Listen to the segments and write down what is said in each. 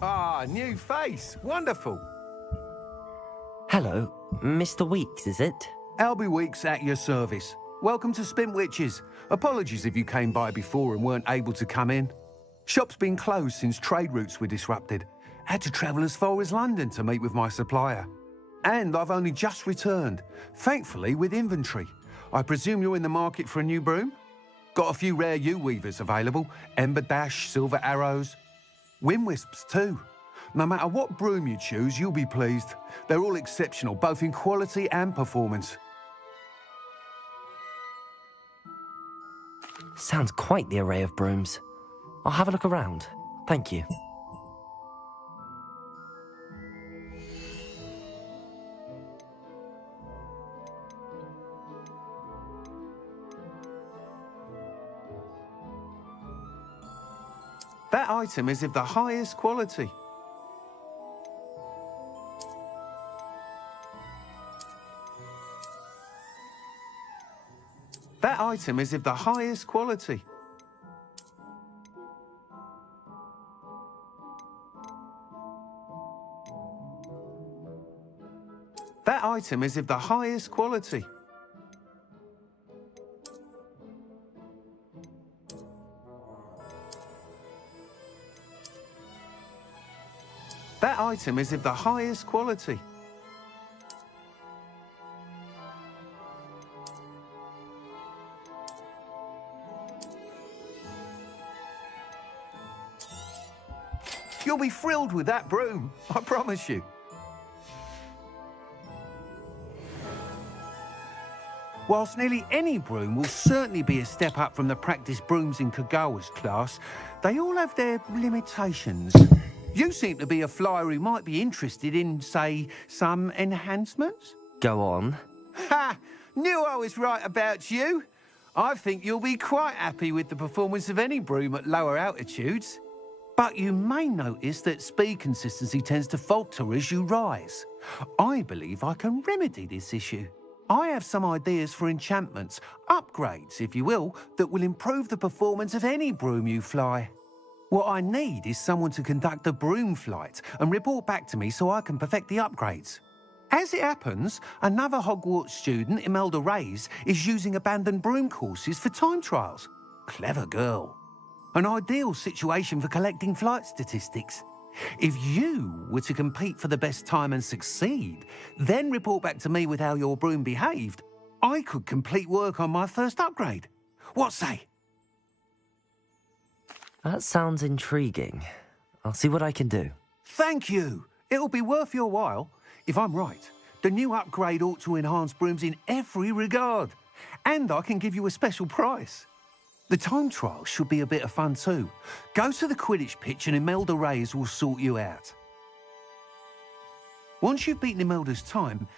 Ah, new face. Wonderful. Hello, Mr. Weeks, is it? Albie Weeks at your service. Welcome to Spintwitches. Apologies if you came by before and weren't able to come in. Shop's been closed since trade routes were disrupted. Had to travel as far as London to meet with my supplier. And I've only just returned, thankfully with inventory. I presume you're in the market for a new broom? Got a few rare U-weavers available. Ember Dash, Silver Arrows. Wind Wisps too. No matter what broom you choose, you'll be pleased. They're all exceptional, both in quality and performance. Sounds quite the array of brooms. I'll have a look around. Thank you. That item is of the highest quality. That item is of the highest quality. That item is of the highest quality. That item is of the highest quality. You'll be thrilled with that broom, I promise you. Whilst nearly any broom will certainly be a step up from the practice brooms in Kagawa's class, they all have their limitations. You seem to be a flyer who might be interested in, say, some enhancements? Go on. Ha! Knew I was right about you. I think you'll be quite happy with the performance of any broom at lower altitudes. But you may notice that speed consistency tends to falter as you rise. I believe I can remedy this issue. I have some ideas for enchantments, upgrades, if you will, that will improve the performance of any broom you fly. What I need is someone to conduct a broom flight and report back to me so I can perfect the upgrades. As it happens, another Hogwarts student, Imelda Reyes, is using abandoned broom courses for time trials. Clever girl. An ideal situation for collecting flight statistics. If you were to compete for the best time and succeed, then report back to me with how your broom behaved, I could complete work on my first upgrade. What say? That sounds intriguing. I'll see what I can do. Thank you. It'll be worth your while. If I'm right, the new upgrade ought to enhance brooms in every regard. And I can give you a special price. The time trial should be a bit of fun too. Go to the Quidditch pitch and Imelda Reyes will sort you out. Once you've beaten Imelda's time...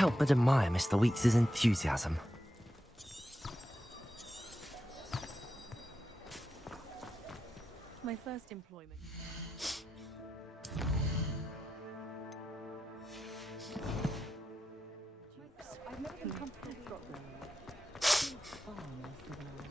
help but admire Mr. Weeks' enthusiasm. My first employment. I've never been comfortable in Scotland. It's far more civilized.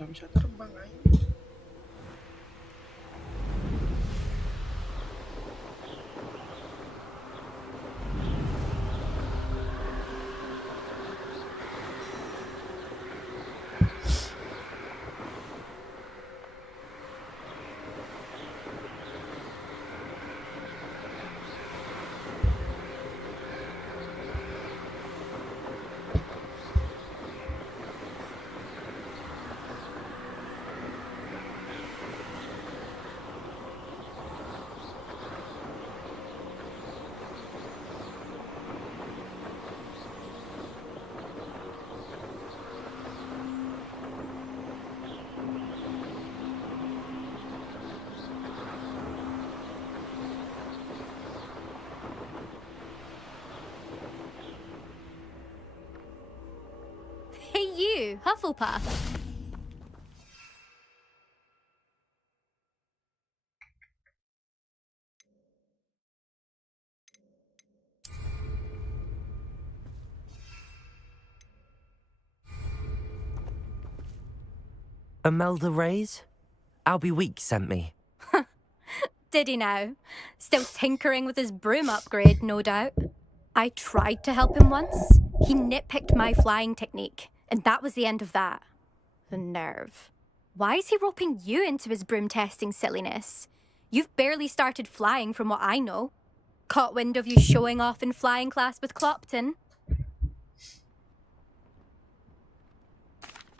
Udah bisa terbang aja. Hey you, Hufflepuff. Imelda Reyes? Albie Weeks sent me. Did he now? Still tinkering with his broom upgrade, no doubt. I tried to help him once. He nitpicked my flying technique, and that was the end of that. The nerve. Why is he roping you into his broom testing silliness? You've barely started flying from what I know. Caught wind of you showing off in flying class with Clopton.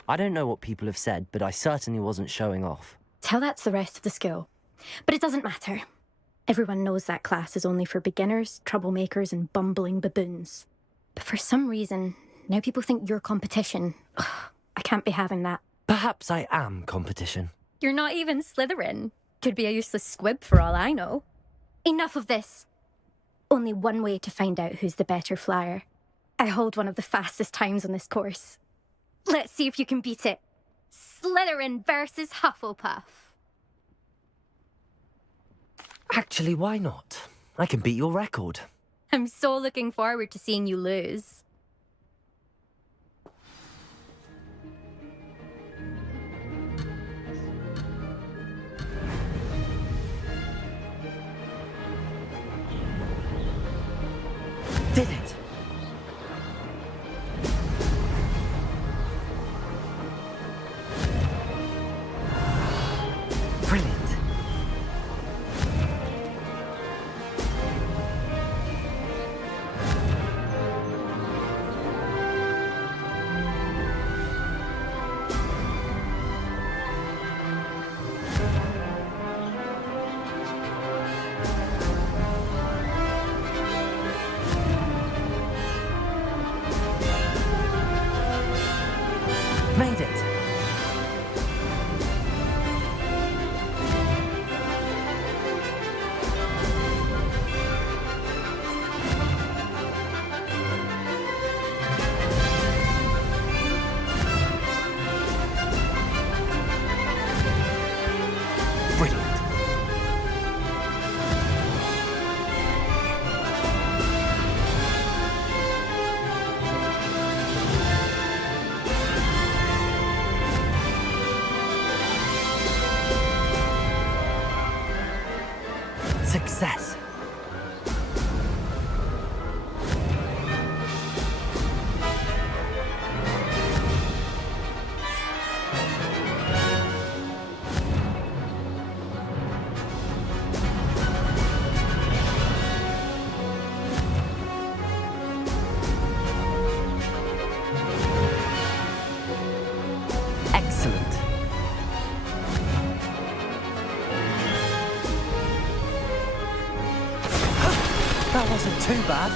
I don't know what people have said, but I certainly wasn't showing off. Tell that to the rest of the school. But it doesn't matter. Everyone knows that class is only for beginners, troublemakers, and bumbling baboons. But for some reason, now people think you're competition. Ugh, I can't be having that. Perhaps I am competition. You're not even Slytherin. Could be a useless squib for all I know. Enough of this. Only one way to find out who's the better flyer. I hold one of the fastest times on this course. Let's see if you can beat it. Slytherin versus Hufflepuff. Actually, why not? I can beat your record. I'm so looking forward to seeing you lose. Did it! Brilliant. Made it! Brilliant. Success. Excellent. That wasn't too bad.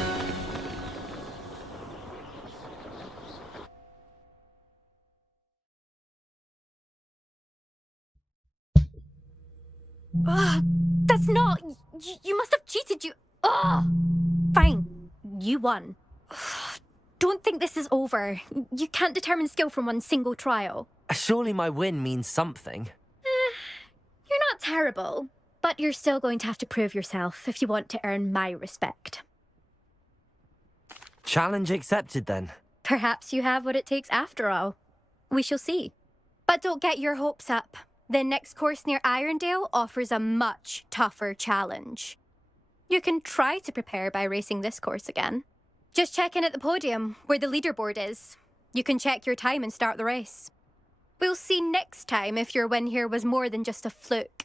That's not... You must have cheated, you... Ugh! Fine. You won. Don't think this is over. You can't determine skill from one single trial. Surely my win means something. You're not terrible, but you're still going to have to prove yourself if you want to earn my respect. Challenge accepted then. Perhaps you have what it takes after all. We shall see. But don't get your hopes up. The next course near Irondale offers a much tougher challenge. You can try to prepare by racing this course again. Just check in at the podium, where the leaderboard is. You can check your time and start the race. We'll see next time if your win here was more than just a fluke.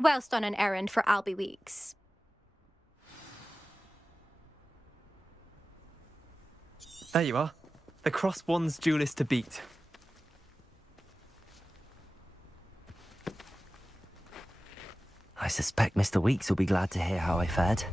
Whilst on an errand for Albie Weeks. There you are. The Cross Wands duelist to beat. I suspect Mr. Weeks will be glad to hear how I fared.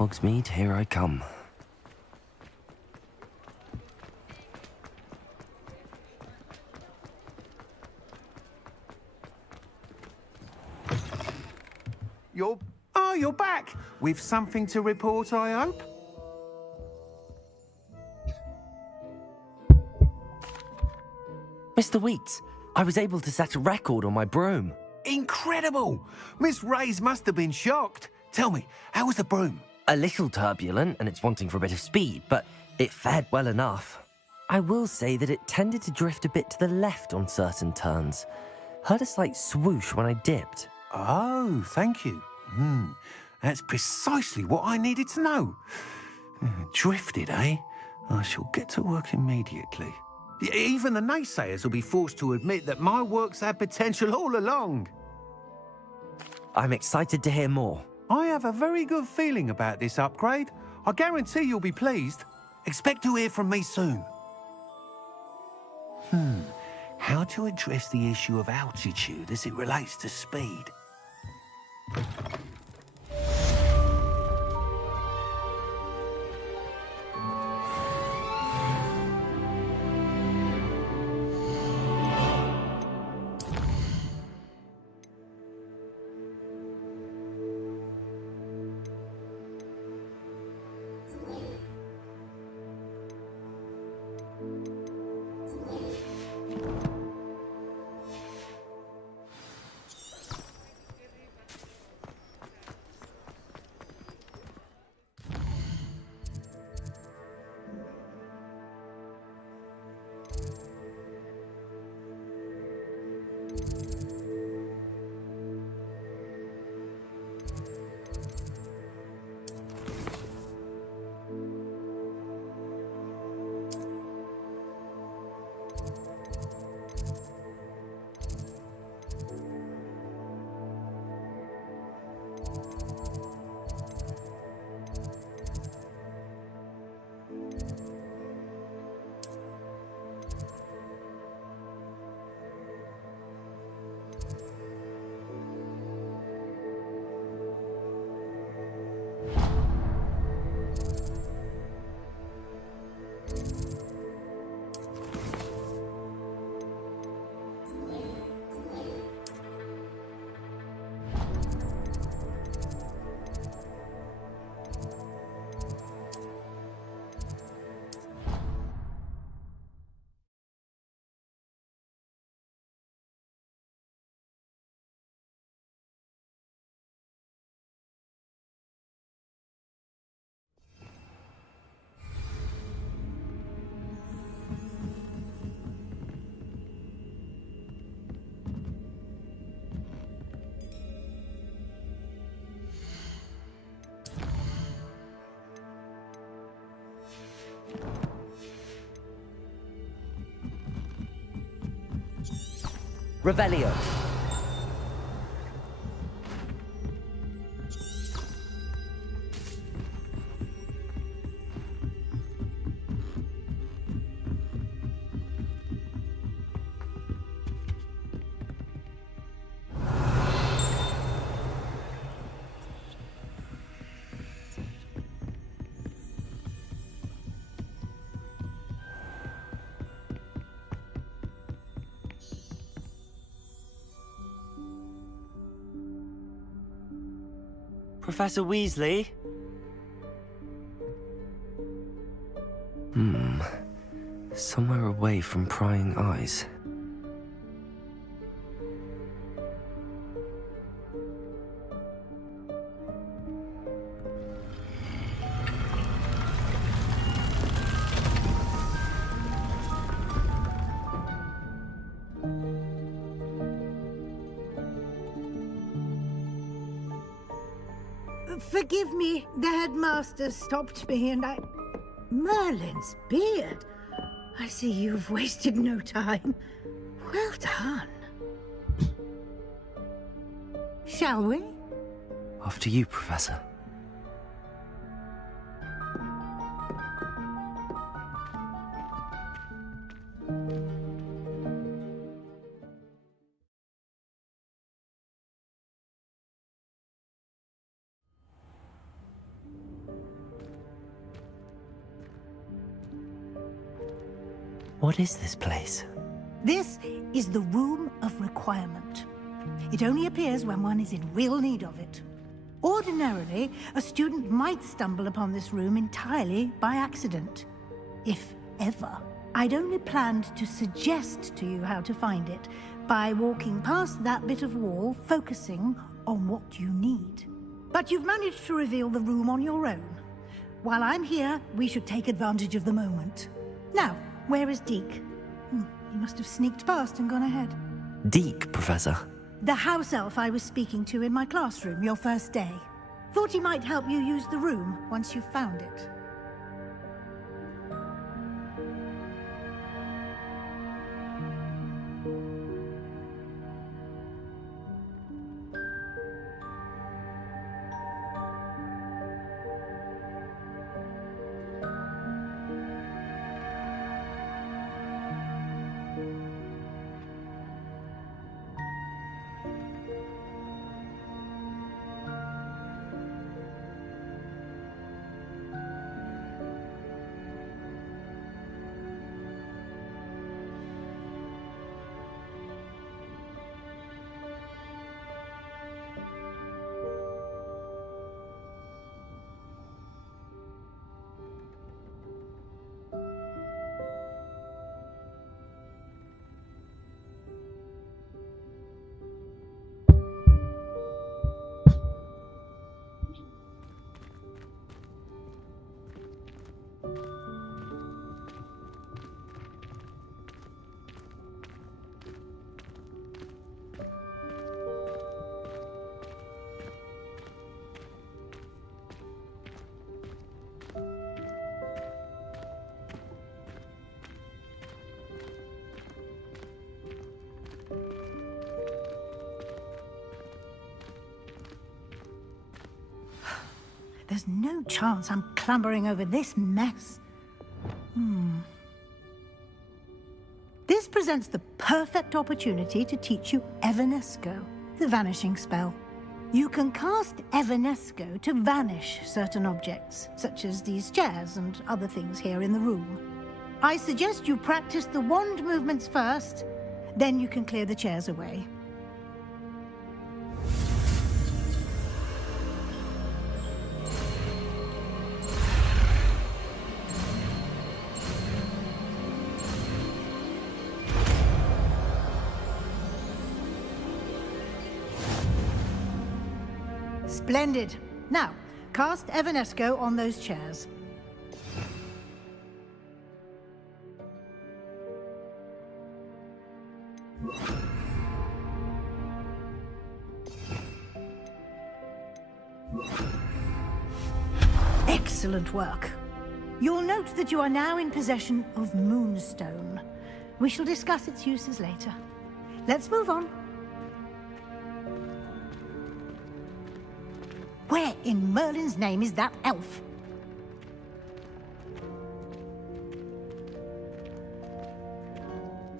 Hogsmeade, here I come. You're back. With something to report, I hope? Mr. Weeks, I was able to set a record on my broom. Incredible! Miss Reyes must have been shocked. Tell me, how was the broom? A little turbulent and it's wanting for a bit of speed, but it fared well enough. I will say that it tended to drift a bit to the left on certain turns. Heard a slight swoosh when I dipped. Oh, thank you. That's precisely what I needed to know. Drifted, eh? I shall get to work immediately. Even the naysayers will be forced to admit that my work's had potential all along. I'm excited to hear more. I have a very good feeling about this upgrade. I guarantee you'll be pleased. Expect to hear from me soon. How to address the issue of altitude as it relates to speed? Revelio. Professor Weasley? Somewhere away from prying eyes. Forgive me, the headmaster stopped me and I... Merlin's beard. I see you've wasted no time. Well done. Shall we? After you, Professor. What is this place? This is the Room of Requirement. It only appears when one is in real need of it. Ordinarily, a student might stumble upon this room entirely by accident. If ever. I'd only planned to suggest to you how to find it by walking past that bit of wall, focusing on what you need. But you've managed to reveal the room on your own. While I'm here, we should take advantage of the moment. Now, where is Deke? He must have sneaked past and gone ahead. Deke, Professor. The house elf I was speaking to in my classroom your first day. Thought he might help you use the room once you've found it. There's no chance I'm clambering over this mess. This presents the perfect opportunity to teach you Evanesco, the vanishing spell. You can cast Evanesco to vanish certain objects, such as these chairs and other things here in the room. I suggest you practice the wand movements first, then you can clear the chairs away. Splendid. Now, cast Evanesco on those chairs. Excellent work. You'll note that you are now in possession of Moonstone. We shall discuss its uses later. Let's move on. Where in Merlin's name is that elf?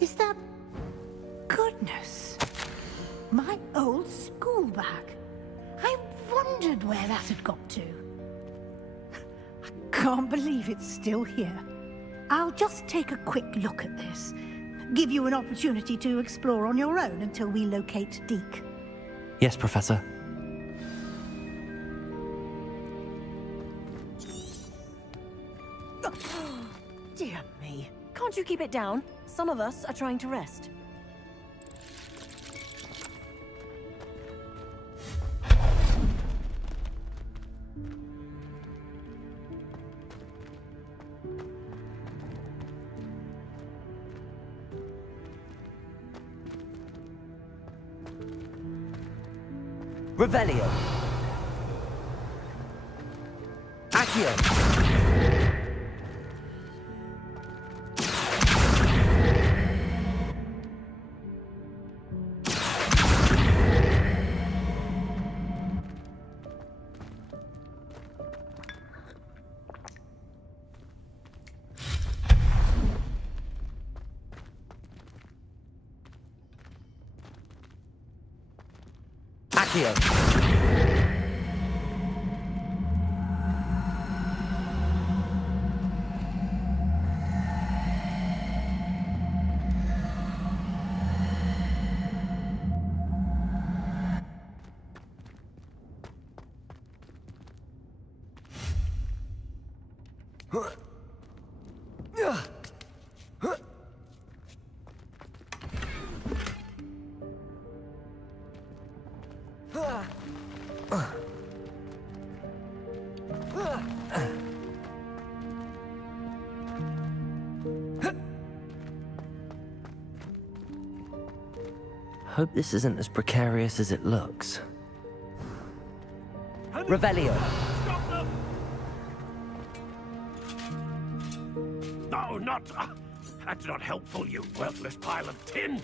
Is that... Goodness. My old school bag. I wondered where that had got to. I can't believe it's still here. I'll just take a quick look at this. Give you an opportunity to explore on your own until we locate Deke. Yes, Professor. Dear me. Can't you keep it down? Some of us are trying to rest. Revelio. Accio. Accio. Hope this isn't as precarious as it looks. Revelio. No, not... that's not helpful, you worthless pile of tin.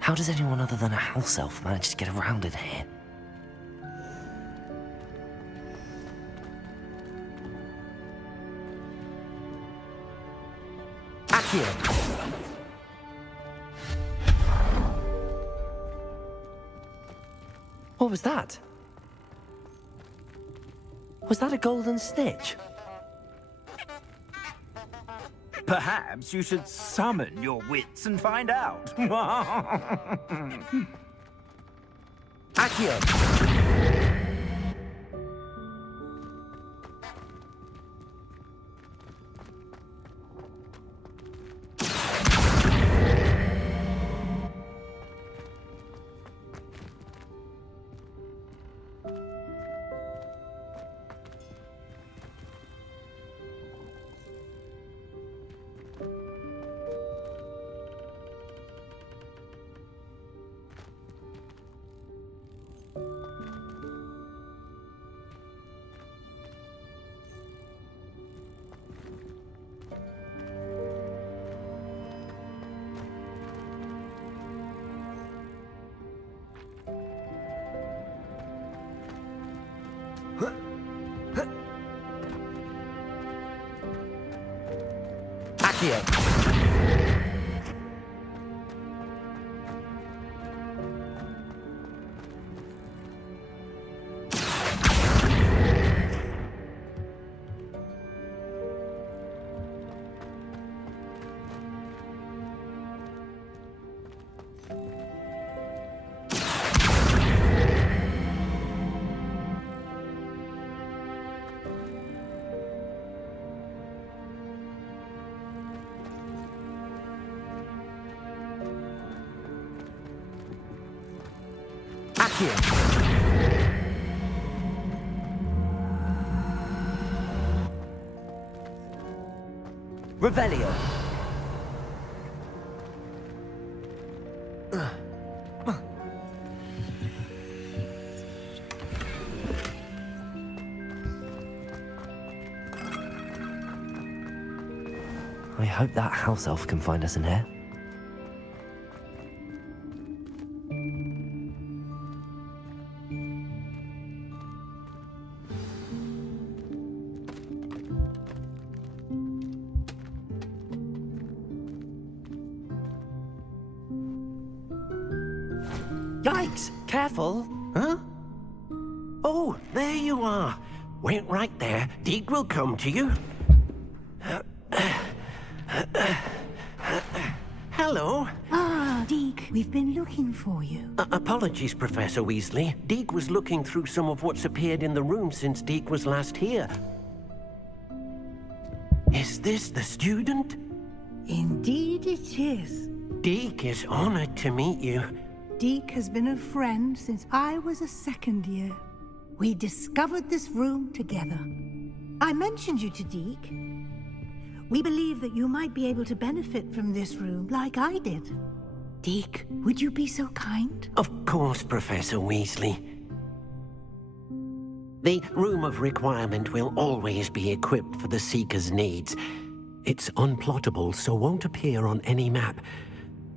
How does anyone other than a house elf manage to get around in here? Accio! What was that? Was that a golden snitch? Perhaps you should summon your wits and find out. Accio! Accio! you. Revelio. I hope that house elf can find us in here. Yikes! Careful. Huh? Oh, there you are. Wait right there. Deek will come to you. Hello. Ah, Deke, we've been looking for you. Apologies, Professor Weasley. Deek was looking through some of what's appeared in the room since Deek was last here. Is this the student? Indeed it is. Deek is honored to meet you. Deke has been a friend since I was a second year. We discovered this room together. I mentioned you to Deke. We believe that you might be able to benefit from this room like I did. Deke, would you be so kind? Of course, Professor Weasley. The Room of Requirement will always be equipped for the Seeker's needs. It's unplottable, so won't appear on any map.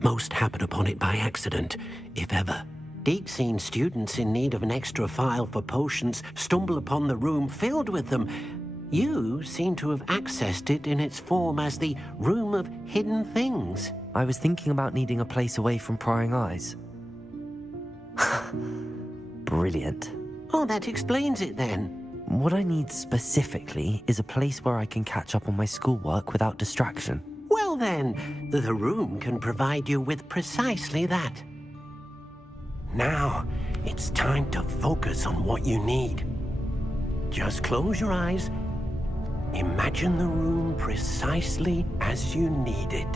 Most happen upon it by accident, if ever. Deke's seen students in need of an extra file for potions stumble upon the room filled with them. You seem to have accessed it in its form as the Room of Hidden Things. I was thinking about needing a place away from prying eyes. Brilliant. Oh, that explains it then. What I need specifically is a place where I can catch up on my schoolwork without distraction. Well then, the room can provide you with precisely that. Now, it's time to focus on what you need. Just close your eyes. Imagine the room precisely as you need it.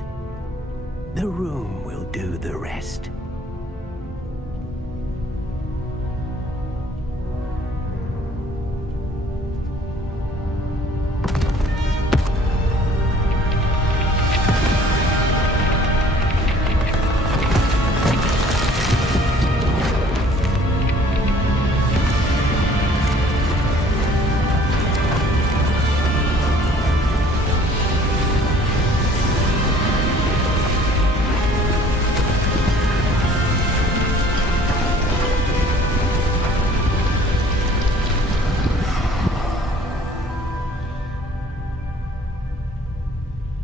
The room will do the rest.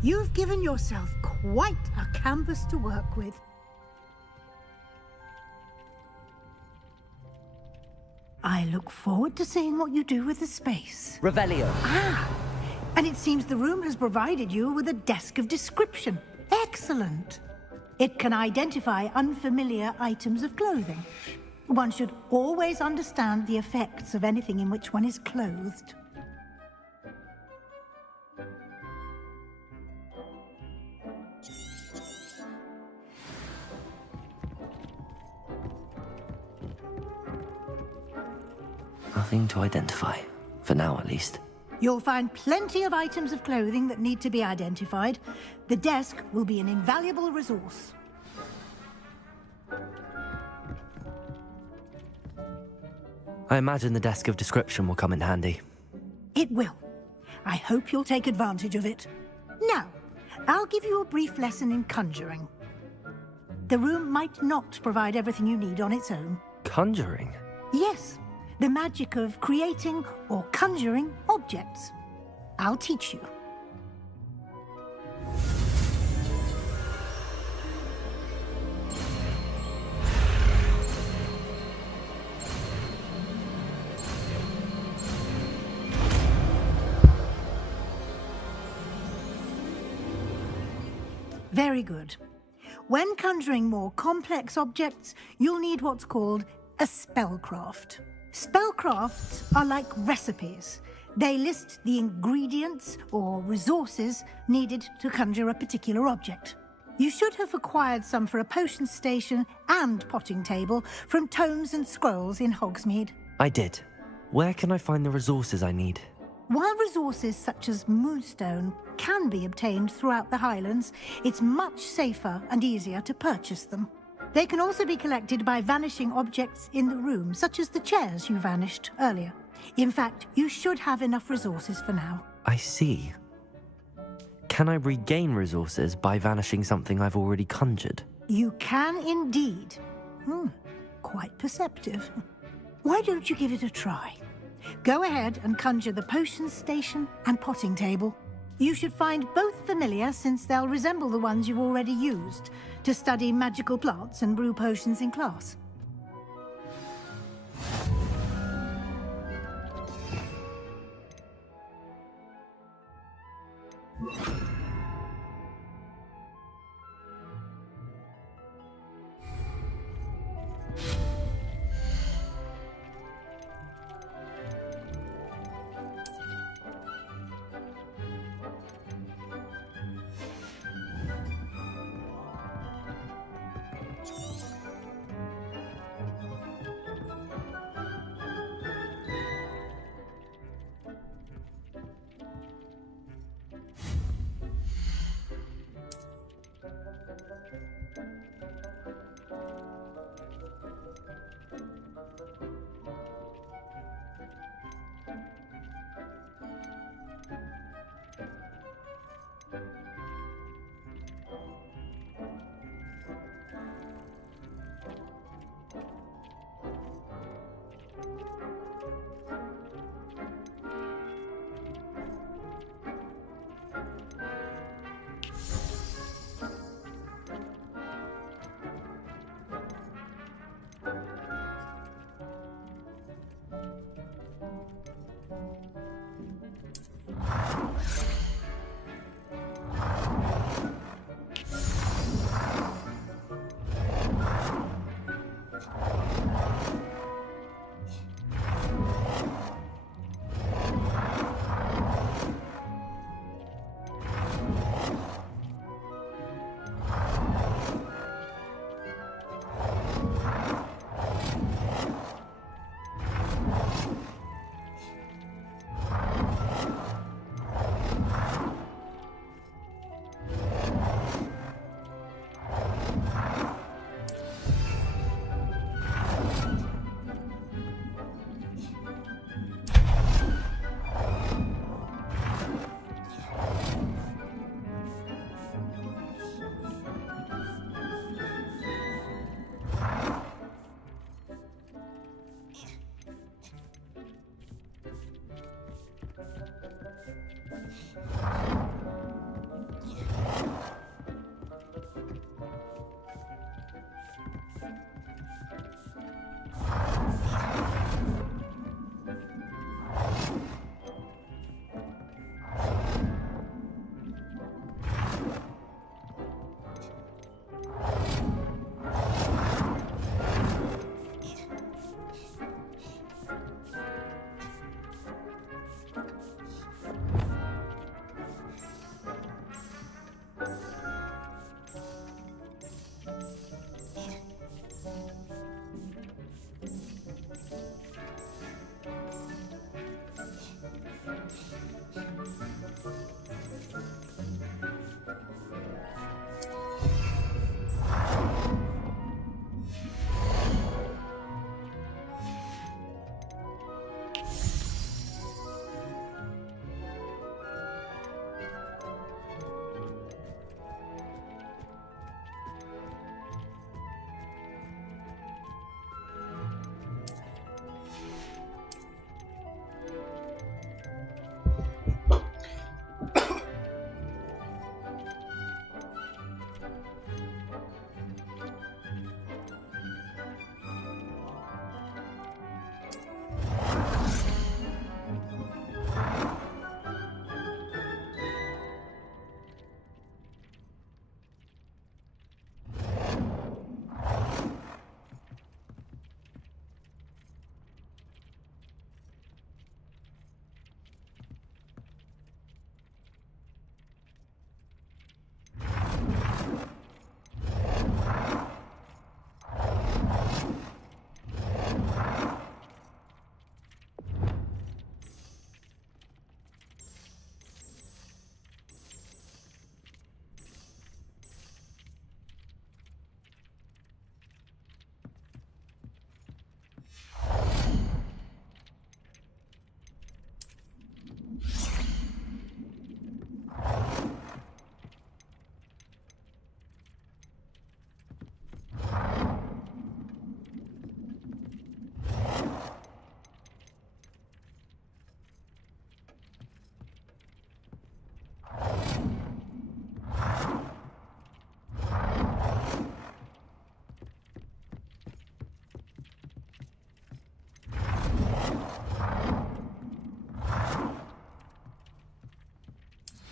You've given yourself quite a canvas to work with. I look forward to seeing what you do with the space. Revelio. And it seems the room has provided you with a desk of description. Excellent. It can identify unfamiliar items of clothing. One should always understand the effects of anything in which one is clothed. Nothing to identify. For now, at least. You'll find plenty of items of clothing that need to be identified. The desk will be an invaluable resource. I imagine the desk of description will come in handy. It will. I hope you'll take advantage of it. Now, I'll give you a brief lesson in conjuring. The room might not provide everything you need on its own. Conjuring? Yes, the magic of creating or conjuring objects. I'll teach you. Very good. When conjuring more complex objects, you'll need what's called a spellcraft. Spellcrafts are like recipes. They list the ingredients or resources needed to conjure a particular object. You should have acquired some for a potion station and potting table from tomes and scrolls in Hogsmeade. I did. Where can I find the resources I need? While resources such as moonstone can be obtained throughout the Highlands, it's much safer and easier to purchase them. They can also be collected by vanishing objects in the room, such as the chairs you vanished earlier. In fact, you should have enough resources for now. I see. Can I regain resources by vanishing something I've already conjured? You can indeed. Quite perceptive. Why don't you give it a try? Go ahead and conjure the potion station and potting table. You should find both familiar, since they'll resemble the ones you've already used to study magical plants and brew potions in class.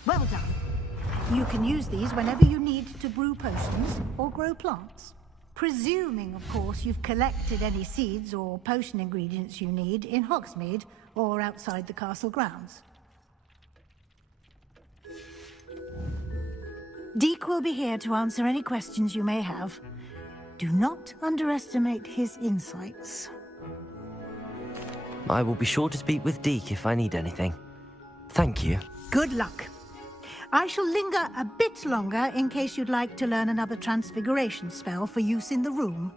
Well done. You can use these whenever you need to brew potions or grow plants. Presuming, of course, you've collected any seeds or potion ingredients you need in Hogsmeade or outside the castle grounds. Deke will be here to answer any questions you may have. Do not underestimate his insights. I will be sure to speak with Deke if I need anything. Thank you. Good luck. I shall linger a bit longer in case you'd like to learn another transfiguration spell for use in the room.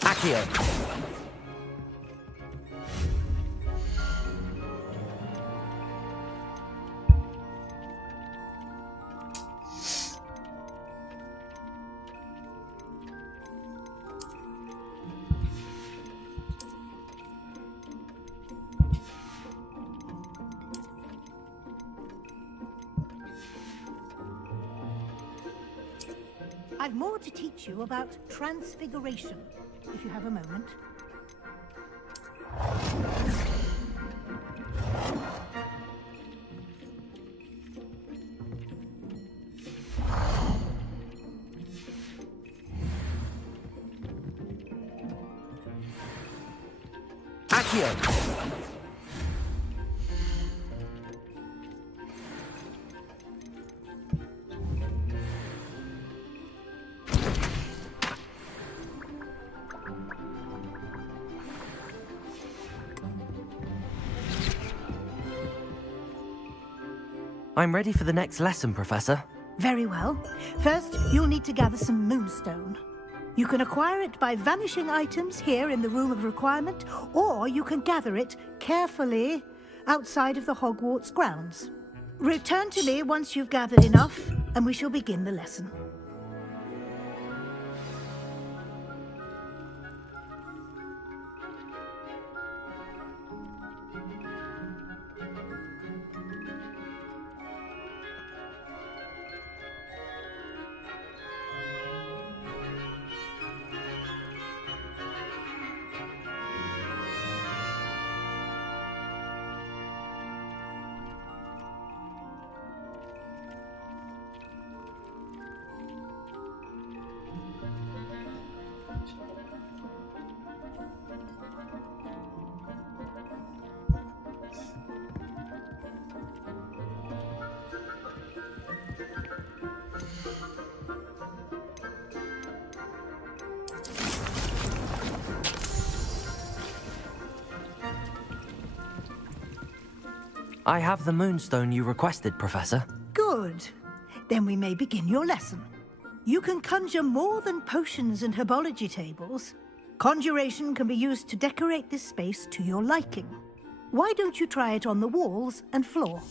Accio! I've more to teach you about transfiguration, if you have a moment. Accio! I'm ready for the next lesson, Professor. Very well. First, you'll need to gather some moonstone. You can acquire it by vanishing items here in the Room of Requirement, or you can gather it carefully outside of the Hogwarts grounds. Return to me once you've gathered enough, and we shall begin the lesson. I have the moonstone you requested, Professor. Good. Then we may begin your lesson. You can conjure more than potions and herbology tables. Conjuration can be used to decorate this space to your liking. Why don't you try it on the walls and floor?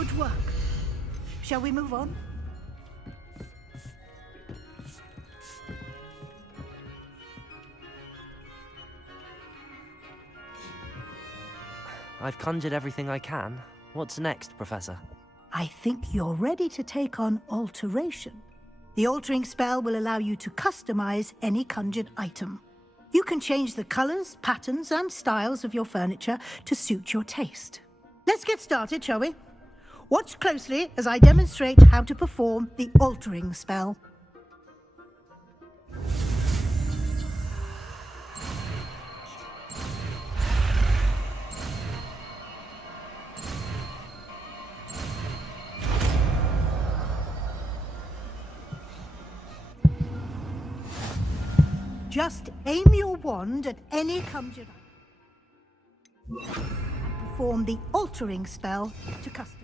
Good work. Shall we move on? I've conjured everything I can. What's next, Professor? I think you're ready to take on alteration. The altering spell will allow you to customize any conjured item. You can change the colors, patterns, and styles of your furniture to suit your taste. Let's get started, shall we? Watch closely as I demonstrate how to perform the altering spell. Just aim your wand at any conjured item and perform the altering spell to custom.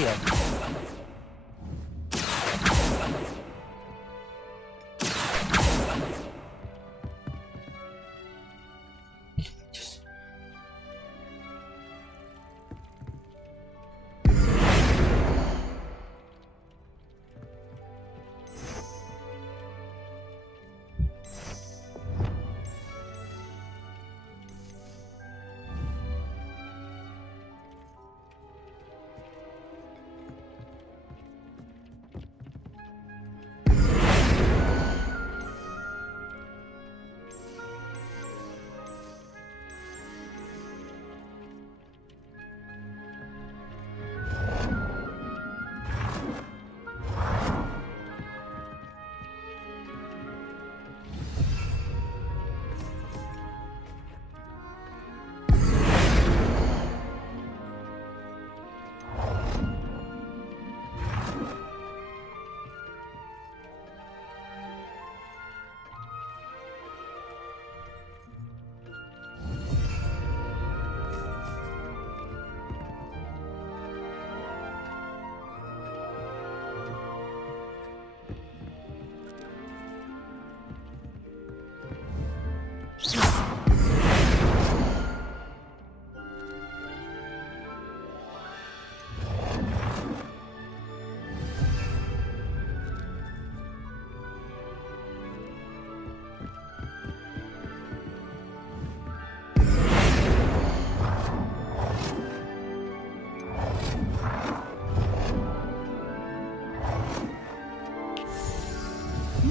here.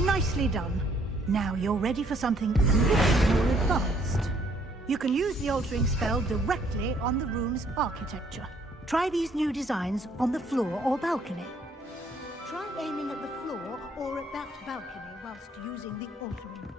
Nicely done. Now you're ready for something a little more advanced. You can use the altering spell directly on the room's architecture. Try these new designs on the floor or balcony. Try aiming at the floor or at that balcony whilst using the altering.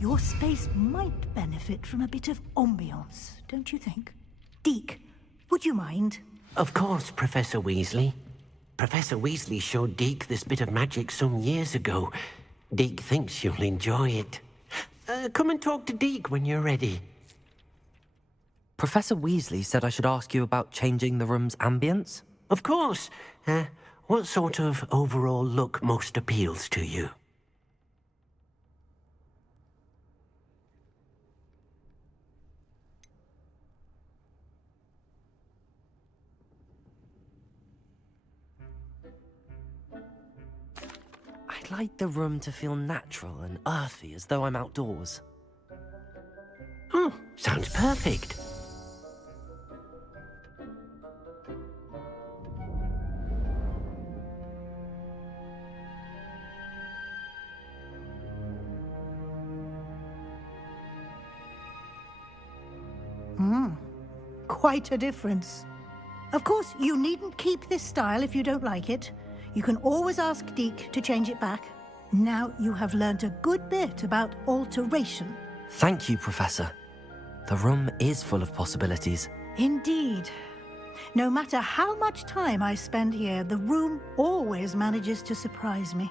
Your space might benefit from a bit of ambiance, don't you think? Deke, would you mind? Of course, Professor Weasley. Professor Weasley showed Deke this bit of magic some years ago. Deke thinks you'll enjoy it. Come and talk to Deke when you're ready. Professor Weasley said I should ask you about changing the room's ambience? Of course. What sort of overall look most appeals to you? I'd like the room to feel natural and earthy, as though I'm outdoors. Oh, sounds perfect. Quite a difference. Of course, you needn't keep this style if you don't like it. You can always ask Deke to change it back. Now you have learnt a good bit about alteration. Thank you, Professor. The room is full of possibilities. Indeed. No matter how much time I spend here, the room always manages to surprise me.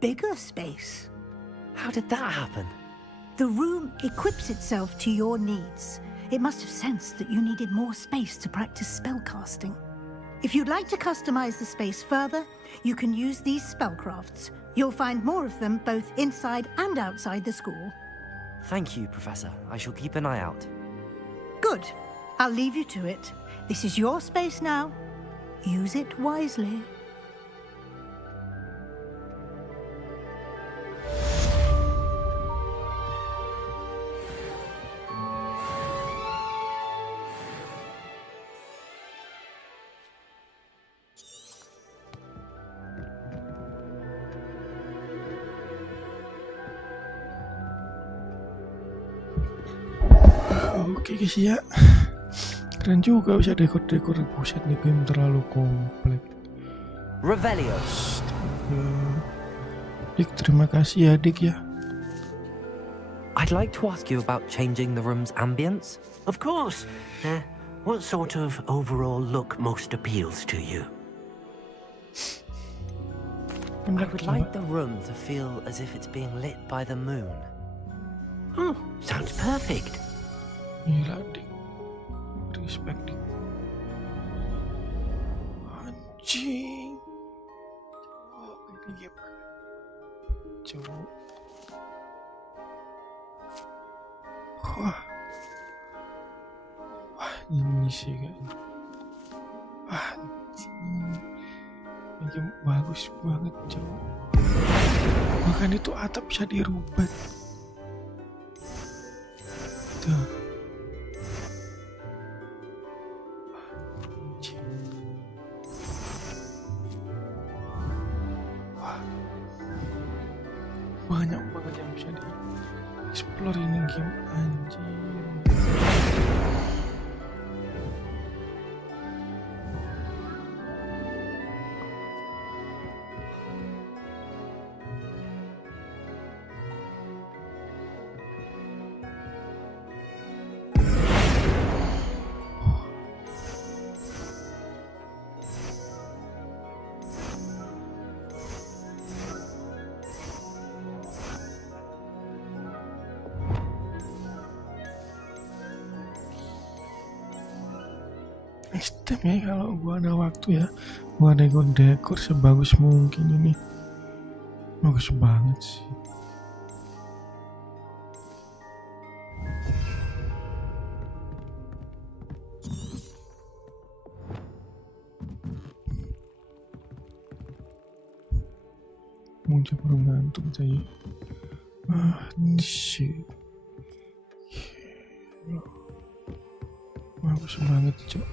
bigger space. How did that happen? The room equips itself to your needs. It must have sensed that you needed more space to practice spellcasting. If you'd like to customize the space further, you can use these spellcrafts. You'll find more of them both inside and outside the school. Thank you, Professor. I shall keep an eye out. Good. I'll leave you to it. This is your space now. Use it wisely. Oke guys ya, keren juga bisa dekor-dekor. Buset nih, game terlalu komplek. Revelio. Dik, terima kasih ya Dik ya. I'd like to ask you about changing the room's ambience. Of course. What sort of overall look most appeals to you? I would like the room to feel as if it's being lit by the moon. Oh, sounds perfect. Gila Dik, respect Dik. Anjing. Oh, ini game. Coba. Wah. Wah, ini sih kayaknya. Anjing. Ini game bagus banget, coba. Bahkan itu atap bisa dirubah. Tuh. Banyak banget yang bisa di-explore ini game, anjir. Next time ya, kalau gua ada waktu ya, gua dekor sebagus mungkin ini. Bagus banget sih. Muncul baru ngantuk tadi. Shit. Bagus banget, Cok.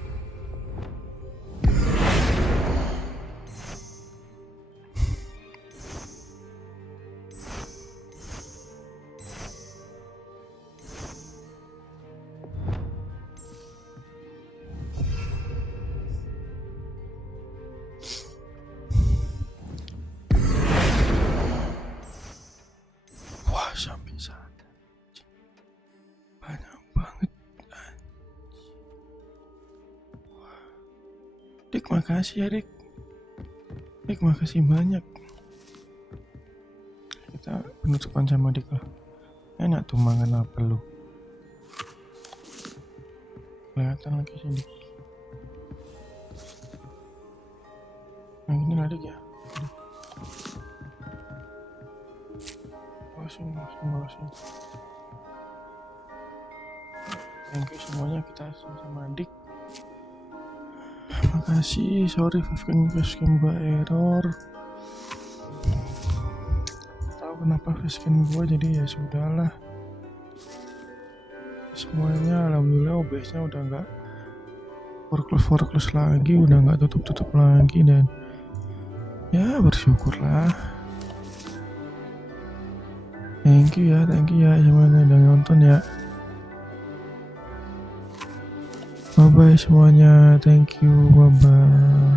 Sampai sana banyak banget. Dik, makasih ya Dik. Dik, makasih banyak. Kita penutupan sama Dik lah. Enak tuh makan apel lu. Kelihatan lagi sih Dik. Yang ini lah Dik ya. Bawasin. Thank you semuanya, kita sama Dik. Makasih, sorry facecam gua error. Tahu kenapa facecam gua, jadi ya sudahlah. Semuanya alhamdulillah OBS-nya udah nggak foreclose lagi, udah nggak tutup lagi, dan ya bersyukurlah. Thank you ya semuanya udah nonton ya. Bye bye semuanya, thank you, bye bye.